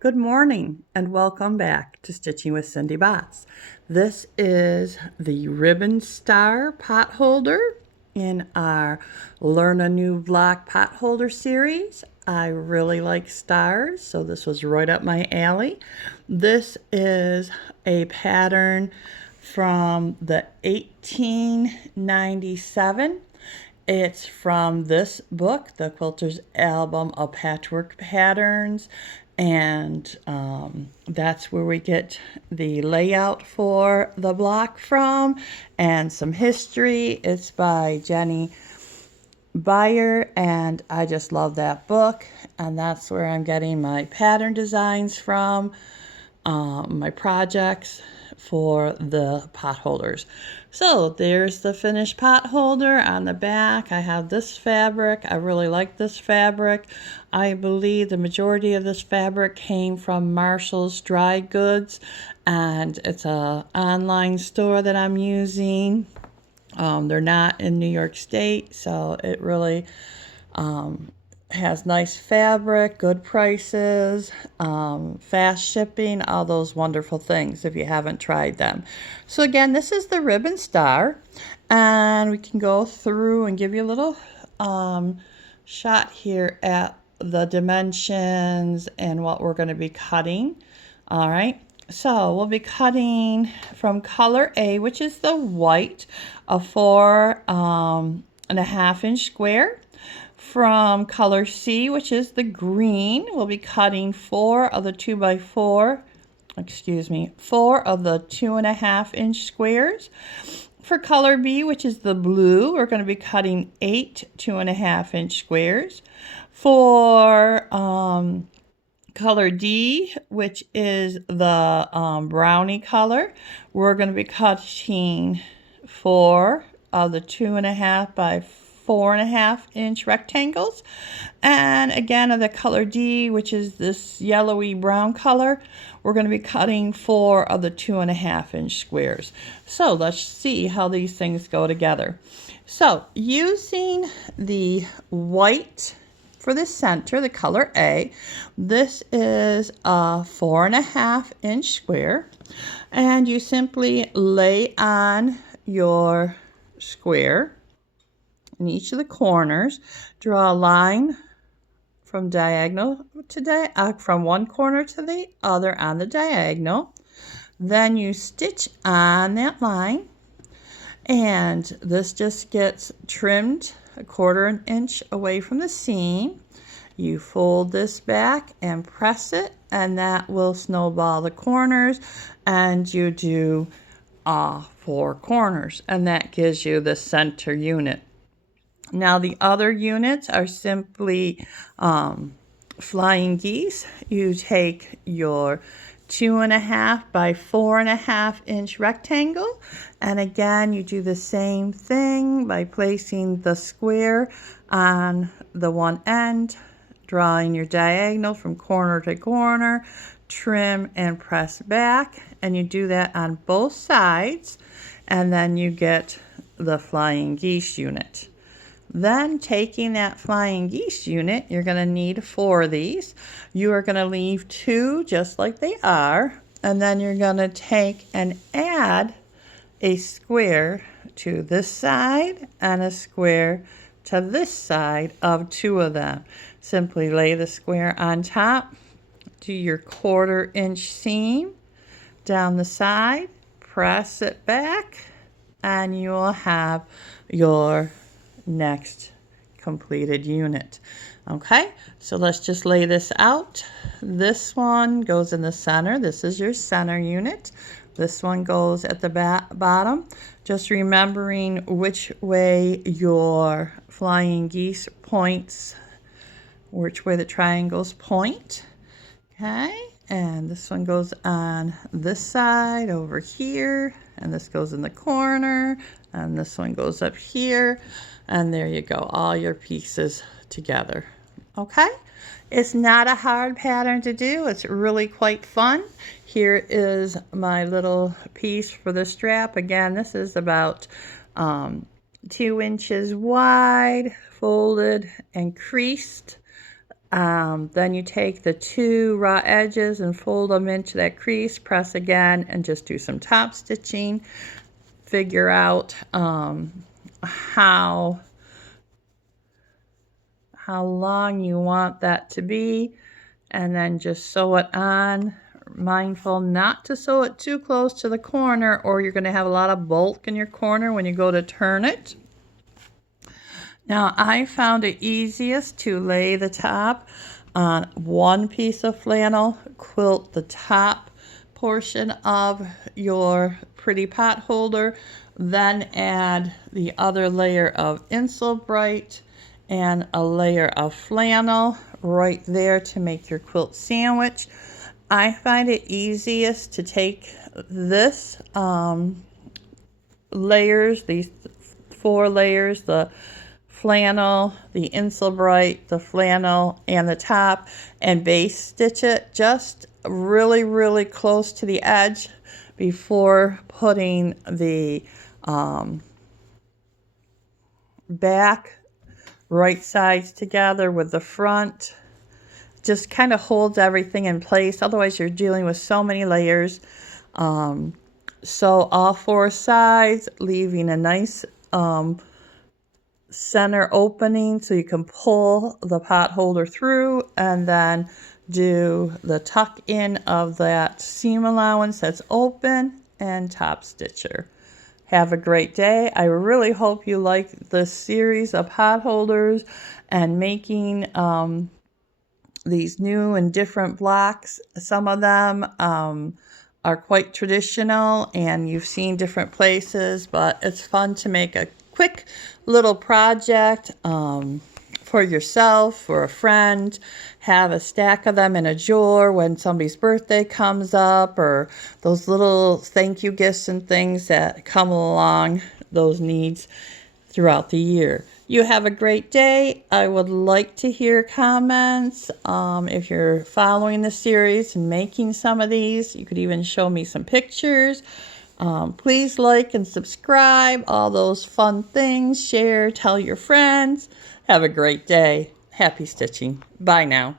Good morning and welcome back to Stitching with Cindy Botts. This is the Ribbon Star pot holder in our Learn a New Block pot holder series. I really like stars, so this was right up my alley. This is a pattern from the 1897. It's from this book, The Quilter's Album of Patchwork Patterns, and that's where we get the layout for the block from and some history. It's by Jenny Beyer, and I just love that book, and that's where I'm getting my pattern designs from, my projects for the pot holders. So there's the finished pot holder. On the back I have this fabric. I really like this fabric. I believe the majority of this fabric came from Marshall's Dry Goods, and it's a online store that I'm using. They're not in New York State, so it really has nice fabric, good prices, fast shipping, all those wonderful things if you haven't tried them. So again, this is the Ribbon Star, and we can go through and give you a little shot here at the dimensions and what we're going to be cutting. All right. So we'll be cutting from color A, which is the white, a 4.5-inch square. From color C, which is the green, we'll be cutting 4 of the 4 of the 2.5-inch squares. For color B, which is the blue, we're going to be cutting 8 2.5-inch squares. For color D, which is the brownie color, we're going to be cutting 4 of the 2.5 by 4.5-inch rectangles. And again, of the color D, which is this yellowy brown color, we're going to be cutting 4 of the 2.5-inch squares. So let's see how these things go together. So using the white for the center, the color A, this is a 4.5-inch square, and you simply lay on your square in each of the corners, draw a line from diagonal to from one corner to the other on the diagonal. Then you stitch on that line, and this just gets trimmed a 1/4 inch away from the seam. You fold this back and press it, and that will snowball the corners, and you do 4 corners, and that gives you the center unit. Now the other units are simply flying geese. You take your 2.5 by 4.5-inch rectangle, and again you do the same thing by placing the square on the one end, drawing your diagonal from corner to corner, trim and press back, and you do that on both sides, and then you get the flying geese unit. Then taking that flying geese unit, you're going to need 4 of these. You are going to leave 2 just like they are, and then you're going to take and add a square to this side and a square to this side of 2 of them. Simply lay the square on top, do your 1/4 inch seam down the side, press it back, and you will have your next completed unit. Okay, so let's just lay this out. This one goes in the center. This is your center unit. This one goes at the bottom. Just remembering which way your flying geese points, which way the triangles point. Okay, and this one goes on this side over here, and this goes in the corner, and this one goes up here. And there you go, all your pieces together. Okay, it's not a hard pattern to do. It's really quite fun. Here is my little piece for the strap. Again, this is about 2 inches wide, folded and creased. Then you take the 2 raw edges and fold them into that crease, press again, and just do some top stitching. Figure out how long you want that to be, and then just sew it on. Mindful not to sew it too close to the corner, or you're going to have a lot of bulk in your corner when you go to turn it. Now, I found it easiest to lay the top on one piece of flannel, quilt the top portion of your pretty pot holder, then add the other layer of Insulbrite and a layer of flannel right there to make your quilt sandwich. I find it easiest to take this layers, these 4 layers, the flannel, the Insulbrite, the flannel, and the top, and base stitch it just really, really close to the edge before putting the back right sides together with the front. Just kind of holds everything in place. Otherwise, you're dealing with so many layers. Sew all 4 sides, leaving a nice center opening so you can pull the pot holder through, and then do the tuck in of that seam allowance that's open and top stitcher. Have a great day. I really hope you like this series of pot holders and making these new and different blocks. Some of them are quite traditional and you've seen different places, but it's fun to make a quick little project for yourself, for a friend. Have a stack of them in a drawer when somebody's birthday comes up, or those little thank you gifts and things that come along those needs throughout the year. You have a great day. I would like to hear comments. If you're following the series and making some of these, you could even show me some pictures. Please like and subscribe, all those fun things. Share, tell your friends. Have a great day. Happy stitching. Bye now.